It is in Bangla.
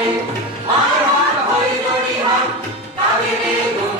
কাবেরে আর হাত হই দড়ি হাত কাবেরে গো